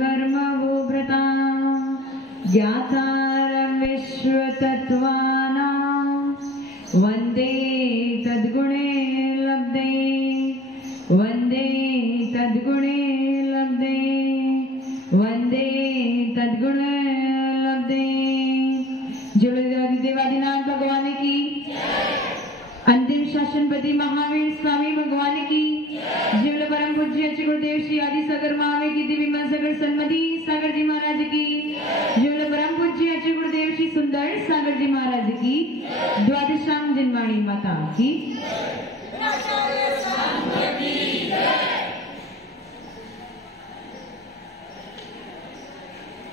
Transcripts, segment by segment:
कर्म वो भृता ज्ञातारं विश्वतत्त्वानां वन्दे तद्गुणे लब्धे वन्दे तद्गुणे लब्धे वन्दे तद्गुणे लब्धे। देवादिनाथ भगवान की, अंतिम शासनपति महावीर स्वामी भगवान की, जीवन परम पूज्य गुरुदेव श्री आदि सागर महावी की विमल सागर सन्मति सागर जी महाराज की, जीवन परम पूज्य गुरुदेव श्री सुंदर सागर जी महाराज की, द्वादशाम जिनवाणी माता की।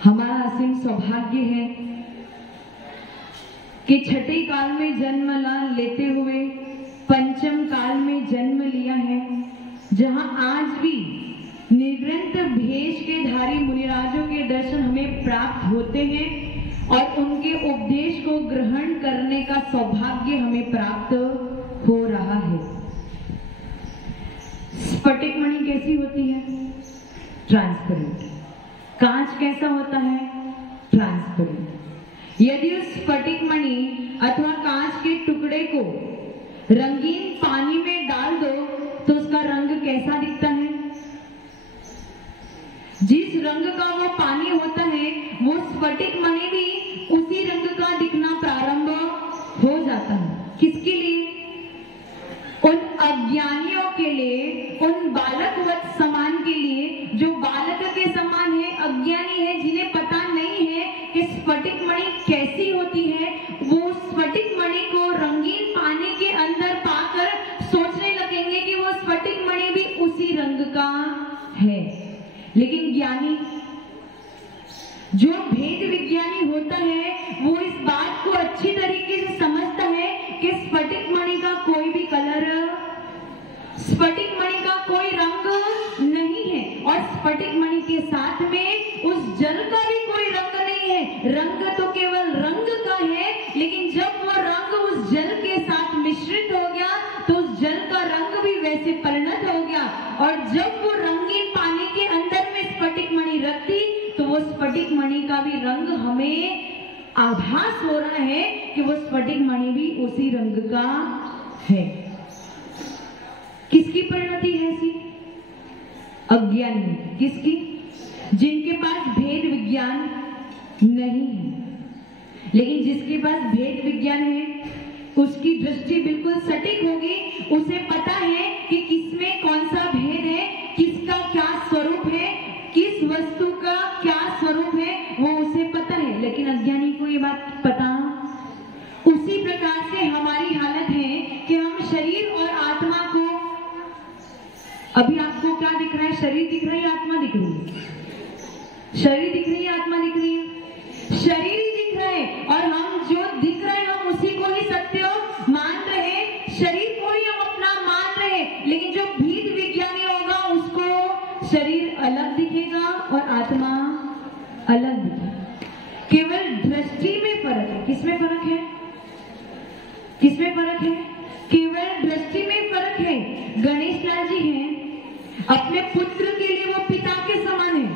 हमारा असीम सौभाग्य है कि छठे काल में जन्म लेते हुए पंचम काल में जन्म लिया है, जहां आज भी निर्ग्रंथ भेष के धारी मुनिराजों के दर्शन हमें प्राप्त होते हैं और उनके उपदेश को ग्रहण करने का सौभाग्य हमें प्राप्त हो रहा है। स्फटिक मणि कैसी होती है? ट्रांसपेरेंट। कांच कैसा होता है? ट्रांसपेरेंट। यदि उस स्फटिक मणि अथवा कांच के टुकड़े को रंगीन पानी में डाल दो तो उसका रंग कैसा दिखता है? जिस रंग का वो पानी होता है वो स्फटिक मणि भी उसी रंग का दिखना प्रारंभ हो जाता है। किसके लिए? उन अज्ञानियों के लिए, उन बालकवत समान के लिए जो बालक के समान है, अज्ञानी है, जिन्हें पता नहीं है कि स्फटिक मणि कैसी होती है। वो स्फटिक मणि को रंगीन पानी के अंदर पाकर सोचने लगेंगे कि वो स्फटिक मणि भी उसी रंग का है। लेकिन ज्ञानी, जो भेद विज्ञानी होता है, वो इस बात को अच्छी तरीके से समझता है कि स्फटिक मणि का कोई भी कलर, स्फटिक मणि का कोई रंग नहीं है और स्फटिक मणि के साथ में उस जल का भी कोई रंग नहीं है। रंग तो केवल रंग का है, लेकिन जब वो रंग उस जल के साथ मिश्रित हो गया तो उस जल का रंग भी वैसे परिणत हो गया। और जब वो रंगीन पानी के अंदर में स्फटिक मणि रखती तो वो स्फटिक मणि का भी रंग हमें आभास हो रहा है कि वो स्फटिक मणि भी उसी रंग का है। किसकी परिणति है ऐसी? अज्ञानी। किसकी? जिनके पास भेद विज्ञान नहीं है। लेकिन जिसके पास भेद विज्ञान है उसकी दृष्टि बिल्कुल सटीक होगी। उसे पता है कि किसमें कौन सा भेद है, किसका क्या स्वरूप है, किस वस्तु का क्या स्वरूप है, वो उसे पता है। लेकिन अज्ञानी को ये बात पता। उसी प्रकार से हमारी हालत है कि हम शरीर और आत्मा को, अभी आपको क्या दिख रहा है? शरीर दिख रहा है, आत्मा दिख रही है? शरीर दिख रही है, आत्मा दिख रही है? शरीर ही दिख रहा है और हम जो दिख रहे हैं हम उसी को ही सत्य मान रहे, शरीर को ही हम अपना मान रहे। लेकिन जो भेद विज्ञानी होगा उसको शरीर अलग दिखेगा और आत्मा अलग दिखेगा। केवल दृष्टि में फर्क है। किसमें फर्क है? किसमें फर्क है? केवल दृष्टि में फर्क है। गणेश लाल जी हैं, अपने पुत्र के लिए वो पिता के समान है,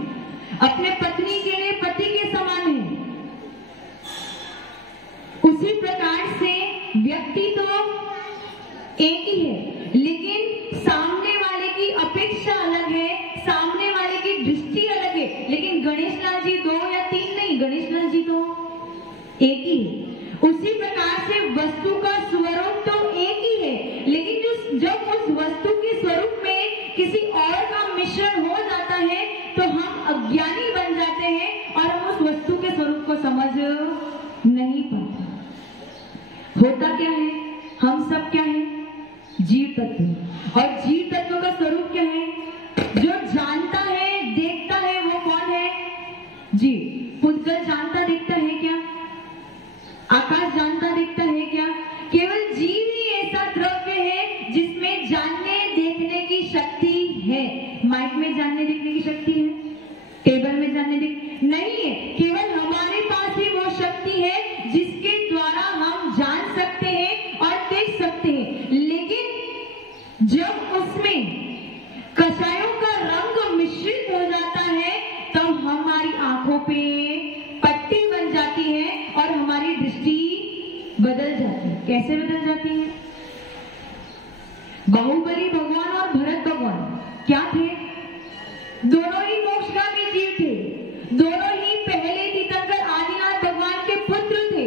अपने पत्नी के लिए पति के समान है। उसी प्रकार से व्यक्ति तो एक ही है, लेकिन सामने वाले की अपेक्षा अलग है, सामने वाले की दृष्टि अलग है। लेकिन गणेश लाल जी 2 या 3 नहीं, गणेश लाल जी तो एक ही है। उसी प्रकार से वस्तु का स्वरूप तो एक ही है, लेकिन जब उस वस्तु के स्वरूप में किसी और का मिश्रण हो जाता है तो हम अज्ञानी बन जाते हैं और हम उस वस्तु के स्वरूप को समझ नहीं पाते। होता क्या है? हम सब क्या है? जीव तत्व। और जीव तत्व का स्वरूप क्या है? जो जानता है, देखता है, वो कौन है? जीव। हमारी आंखों पे पट्टी बन जाती है और हमारी दृष्टि बदल जाती है। कैसे बदल जाती है? बाहुबली भगवान और भरत भगवान क्या थे? दोनों ही मोक्षगामी जीव थे, दोनों ही पहले तीर्थंकर आदिनाथ भगवान के पुत्र थे।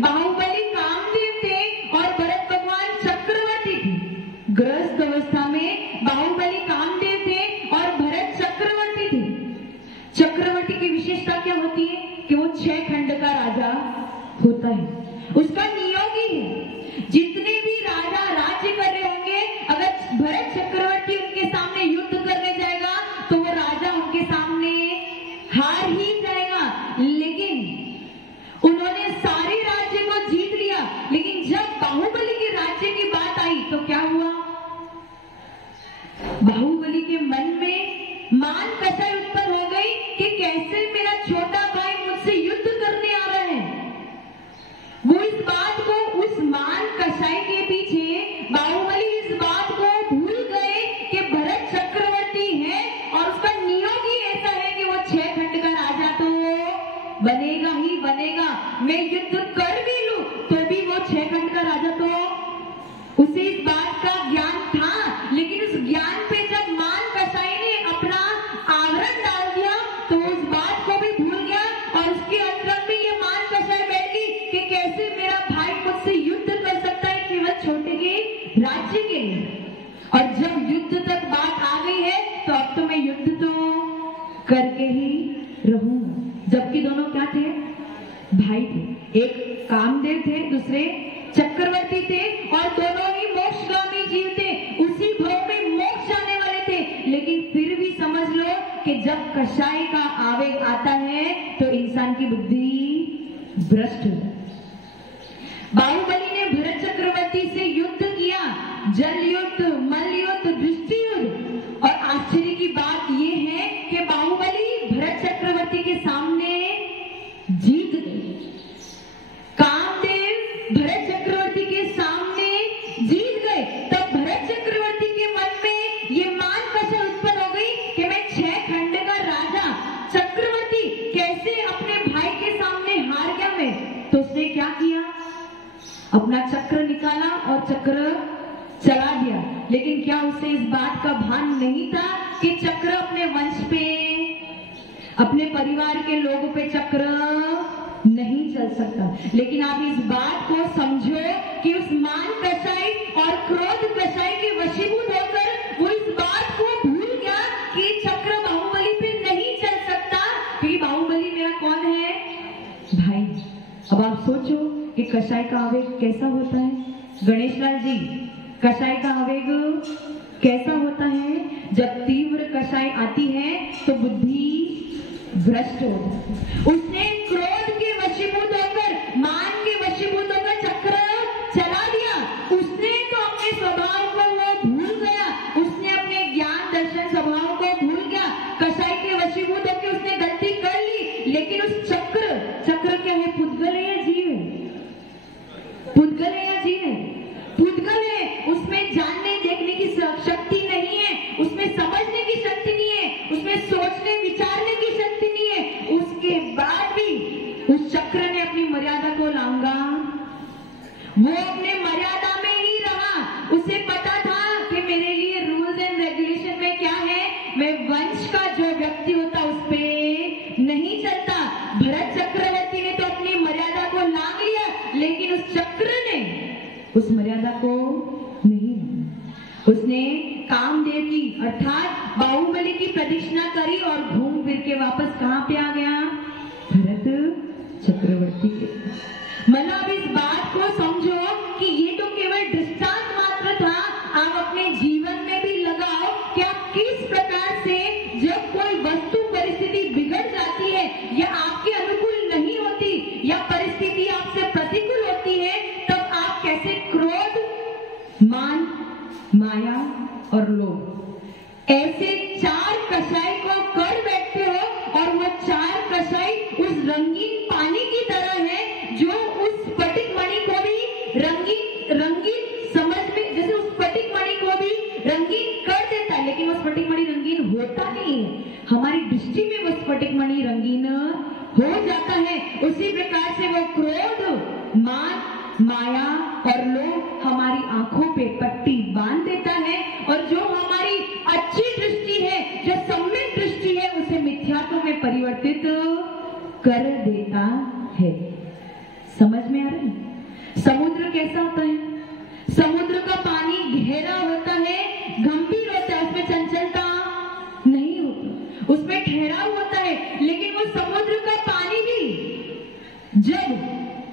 बाहुबली कामदेव थे और भरत भगवान चक्रवर्ती थे। गृहस्थ अवस्था में बाहुबली कामदेव थे और भरत चक्रवर्ती थे। चक्रवर्ती की विशेषता क्या होती है? कि वो 6 खंड का राजा होता है, उसका नियोगी है। जितने भी राजा राज्य कर रहे होंगे, अगर भरत चक्रवर्ती उनके सामने युद्ध करने जाएगा तो वो राजा उनके सामने हार ही जाएगा। लेकिन उन्होंने सारे राज्य को जीत लिया। लेकिन जब बाहुबली के राज्य की बात आई तो क्या हुआ? बाहुबली के मन में मान कसाई उत्पन्न हो गई कि कैसे मेरा छोटा भाई मुझसे युद्ध करने आ रहा है। वो इस बात को, उस मान कसाई के पीछे बाहुबली इस बात को भूल गए कि भरत चक्रवर्ती है और उसका नियोग ही ऐसा है कि वो 6 खंड का राजा तो बनेगा ही बनेगा। मैं युद्ध कर भी लूं तो भी वो 6 खंड का राजा तो, उसे इस बात का ज्ञान था। लेकिन उस ज्ञान पे जब मान कसाई ने अपना आवरण डाल दिया तो उस बात को भी भूल गया और उसके अंदर में ये मान कसाई बैठ गई कि कैसे मेरा भाई मुझसे युद्ध कर सकता है केवल छोटे के राज्य के लिए। और जब युद्ध तक बात आ गई है तो अब तो मैं युद्ध तो करके ही रहूंगा। जबकि दोनों क्या थे? भाई थे। एक कामदेव थे, दूसरे चक्रवर्ती थे और दोनों ही मोक्षगामी जीव थे, उसी भाव में मोक्ष जाने वाले थे। लेकिन फिर भी समझ लो कि जब कसाई का आवेग आता है तो इंसान की बुद्धि भ्रष्ट हो जाती। बाहुबली ने भरत चक्रवर्ती से युद्ध किया, जल युद्ध, मल युद्ध, दृष्टि युद्ध। और आश्चर्य की बात यह है कि बाहुबली भरत चक्रवर्ती के सामने जीत गए। कामदेव भरत चक्रवर्ती के सामने जीत गए। तब भरत चक्रवर्ती के मन में ये मान कसाई उत्पन्न हो गई कि मैं 6 खंड का राजा चक्रवर्ती कैसे अपने भाई के सामने हार गया मैं। तो उसने क्या किया? अपना चक्र निकाला और चक्र चला दिया। लेकिन क्या उसे इस बात का भान नहीं था कि चक्र अपने वंश पे, अपने परिवार के लोगों पे चक्र नहीं चल सकता। लेकिन आप इस बात को समझो कि उस मान कसाई और क्रोध कसाई के वशीभूत होकर वो इस बात को भूल गया कि चक्र बाहुबली पे नहीं चल सकता, क्योंकि बाहुबली मेरा कौन है? भाई। अब आप सोचो कि कसाई का आवेग कैसा होता है? गणेश लाल जी, कसाई का आवेग कैसा होता है? जब तीव्र कसाई आती है तो बुद्धि भ्रष्ट हो जाती है। उसने क्रोध के वशीभूत होकर, मान के वशीभूत होकर चक्र चला दिया। उसने तो अपने स्वभाव को वो भूल गया, उसने अपने ज्ञान दर्शन स्वभाव को भूल गया। कसाई के वशीभूत होकर उसने गलती कर ली। लेकिन उस चक्र क्या है? पुद्गल है या जीव है? पुद्गल है या जीव है? पुद्गल है। उसमें जानने देखने की शक्ति नहीं है, उसमें समझने की शक्ति नहीं है, उसमें सोचने विचारने की शक्ति नहीं है। उसके बाद भी उस चक्र ने अपनी मर्यादा को लांघा। वो अपने मर्यादा में ही रहा। उसे पता था कि मेरे लिए रूल्स एंड रेगुलेशन में क्या है, मैं वंश का जो व्यक्ति होता उस पे नहीं चलता। भरत चक्रवर्ती ने तो अपनी मर्यादा को लांघ लिया, लेकिन उस चक्र ने उस मर्यादा को नहीं। उसने कामदेव की अर्थात बाहुबली की प्रदक्षिणा करी और घूम फिर के वापस कहां पे आ गया? भरत चक्रवर्ती के। मतलब इस बात को समझो कि ये तो केवल दृष्टांत मात्र था। आप अपने जीवन में भी लगाओ कि आप किस प्रकार से जब कोई वस्तु परिस्थिति बिगड़ जाती है या आपके अनुकूल नहीं होती या परिस्थिति आपसे प्रतिकूल होती है, तब आप कैसे क्रोध, मान, माया और लोभ, ऐसे 4 कसाई को कर बैठते हो और वो 4 स्फटिक मणि रंगीन हो जाता है, उसी प्रकार से वो क्रोध, मान, माया और लोभ हमारी आंखों पे पट्टी बांध देता है, और जो हमारी अच्छी दृष्टि है, जो सम्यक दृष्टि है, उसे मिथ्यात्व में परिवर्तित कर देता है। समझ में आ रहा है? समुद्र कैसा होता है? समुद्र का पानी गहरा होता है, गंभीर होता है, उसमें चंचलता नहीं होती, उसमें ठहराव होता है। लेकिन वो समुद्र का पानी भी जब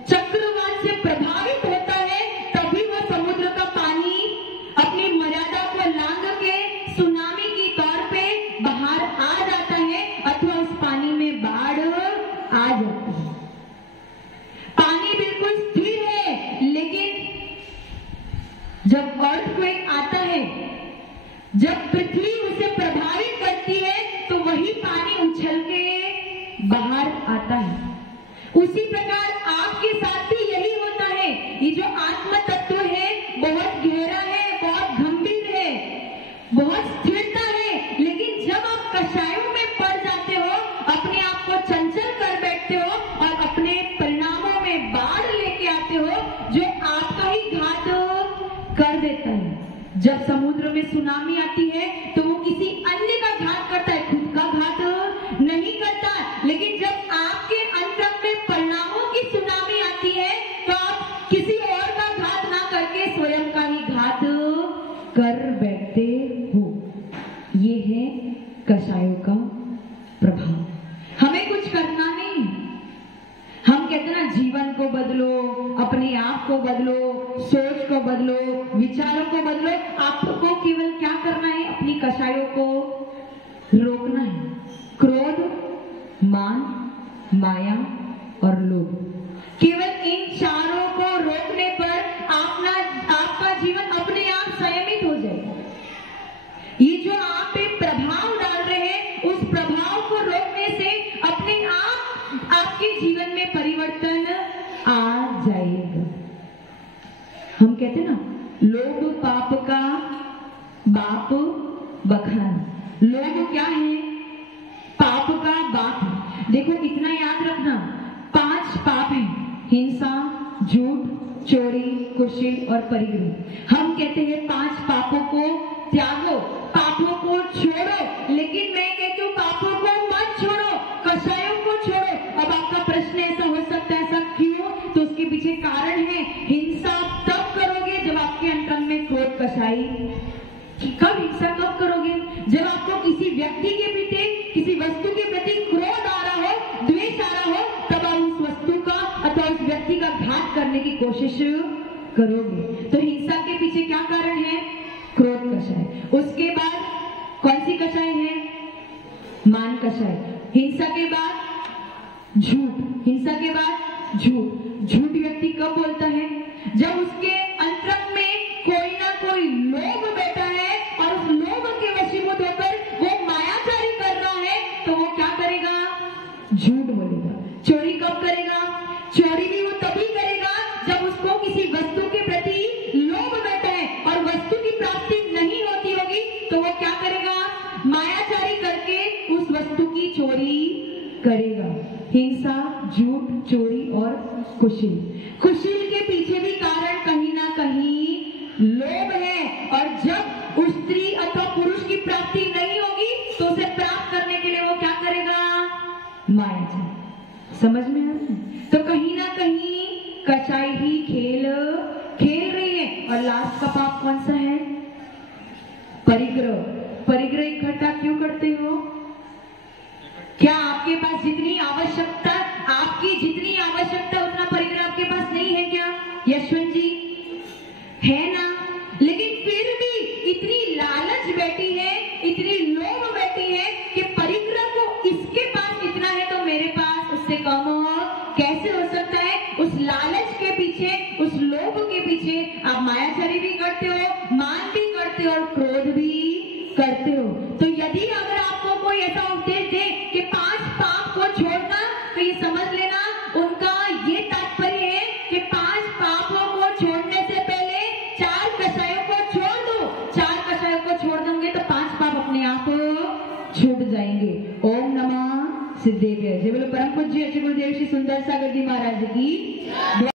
चक्रवात से प्रभावित होता है, तभी वो समुद्र का पानी अपनी मर्यादा को लांघ के सुनामी की तौर पे बाहर आ जाता है, अथवा उस पानी में बाढ़ आ जाती है। पानी बिल्कुल स्थिर है, लेकिन जब अर्थक्वेक आता है, जब पृथ्वी उसे प्रभावित करती है, तो वही पानी उछल के बाहर आता है। उसी प्रकार आपके साथ भी यही होता है। ये जो आत्म तत्व है बहुत गहरा है, बहुत गंभीर है, बहुत स्थिरता है, लेकिन जब आप कषायों में पड़ जाते हो, अपने आप को चंचल कर बैठते हो और अपने परिणामों में बाढ़ लेके आते हो, जो आपका ही घात कर देता है। जब समुद्र में सुनामी आती है तो वो किसी अन्य का घात करता है, खुद का घात नहीं करता। लेकिन जब आपके अंतरंग में परिणामों की सुनामी आती है, तो आप किसी और का घात ना करके स्वयं का ही घात कर बैठते हो। ये है कषायों का प्रभाव। हमें कुछ करना नहीं। हम कहते हैं ना, जीवन को बदलो, अपने आप को बदलो, सोच को बदलो, विचारों को बदलो। आपको केवल क्या करना है? अपनी कषायों को रोकना है। क्रोध, मान, माया और लोभ, केवल इन चारों को रोकने पर आपका जीवन अपने आप संयमित हो जाएगा। ये जो आप पे प्रभाव डाल रहे हैं, उस प्रभाव को रोकने से अपने आप आपके जीवन में परिवर्तन आ जाएगा। हम कहते हैं ना, लोभ पाप का बाप बखान। लोभ क्या है? पाप का बाप है। देखो, इतना याद रखना, 5 पाप हैं: हिंसा, झूठ, चोरी, कुशील और परिग्रह। हम कहते हैं 5 पापों को त्यागो, पापों को छोड़ो, लेकिन मैं कहती हूँ पापों को मत छोड़ो, कषायों को छोड़ो। अब आपका प्रश्न ऐसा हो सकता है, ऐसा क्यों? तो उसके पीछे कारण है। हिंसा तब करोगे जब आपके अंतरंग में क्रोध, कषाई। कब हिंसा कब करोगे? जब आपको किसी व्यक्ति के प्रति, किसी वस्तु के प्रति क्रोध आ रहा हो, द्वेष आ रहा हो, तब आप उस वस्तु का अथवा उस व्यक्ति का घात करने की कोशिश करोगे। तो हिंसा के पीछे क्या कारण है? क्रोध कषाय। उसके बाद कौन सी कषाय है? मान कषाय। हिंसा के बाद झूठ। हिंसा के बाद झूठ। झूठ व्यक्ति कब बोलता है? जब उसके अंतरंग में कोई ना कोई लोभ बैठा है और उस लोभ के वशीभूत होकर वो मायाचारी कर रहा है, तो वो क्या करेगा? झूठ बोलेगा। चोरी कब करेगा? चोरी भी वो तभी करेगा जब उसको किसी वस्तु के प्रति लोभ बैठा है और वस्तु की प्राप्ति नहीं होती होगी, तो वो क्या करेगा? मायाचारी करके उस वस्तु की चोरी करेगा। हिंसा, झूठ, चोरी और कुशील। कुशील के पीछे भी कारण कहीं ना कहीं लोभ है, और जब उस स्त्री अथवा पुरुष की प्राप्ति नहीं होगी, तो उसे प्राप्त करने के लिए वो क्या करेगा? मायाचारी। समझ में आ रहा है? तो कहीं ना कहीं कषाय ही खेल रही है। और लास्ट का पाप कौन सा है? परिग्रह। परिग्रह इकट्ठा क्यों करते हो? क्या आपके पास जितनी आवश्यकता, आपकी जितनी आवश्यकता उतना परिग्रह आपके पास नहीं है क्या यशवंत जी? है ना? लेकिन फिर भी इतनी लालच बैठी है, इतनी लोभ बैठी है कि परिग्रह को इसके पास इतना है तो मेरे पास उससे कम कैसे हो सकता है? उस लालच के पीछे, उस लोभ के पीछे आप मायाचारी भी करते हो, मान भी करते हो और क्रोध भी करते हो। तो यदि अगर आपको कोई ऐसा उपदेश दे कि 5 पाप को छोड़ना, तो ये समझ लेना उनका ये तात्पर्य है कि 5 पापों को छोड़ने से पहले 4 कषायों को छोड़ दो। 4 कषायों को छोड़ दोगे तो 5 पाप अपने आप छूट जाएंगे। ओम नमः सिद्धेभ्य। जय बोलो परम पूज्य श्री गुरुदेव श्री सुंदर सागर जी महाराज की।